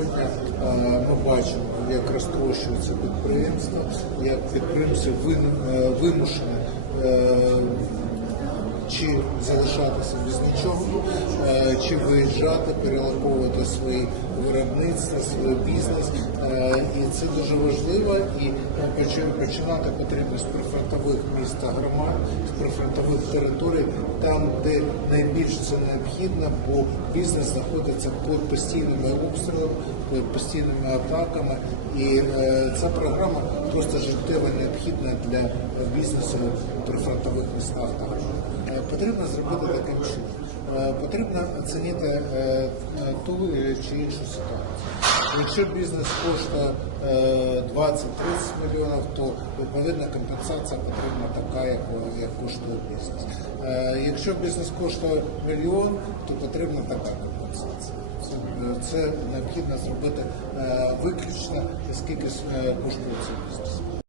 Сьогодні ми бачимо, як розтрощується підприємство, як підприємці е, вимушені е, чи залишатися без нічого, е, чи виїжджати, перелаковувати свої виробництва, свій бізнес. І це дуже важливо. І починати потрібно з прифронтових міст громад, з прифронтових територій, там, де найбільше це необхідно, бо бізнес знаходиться під постійними обстрілами, під постійними атаками. І е, ця програма просто життєво необхідна для бізнесу прифронтових містах. Е, Потрібно зробити таким чином. Потрібно оцінити е, е, ту е, чи іншу ситуацію. Якщо бізнес коштує е, 20-30 мільйонів, то відповідна компенсація потрібна така, як, коштує бізнес. Якщо бізнес коштує мільйон, то потрібна така компенсація. Це, необхідно зробити виключно, скільки коштує цей бізнес.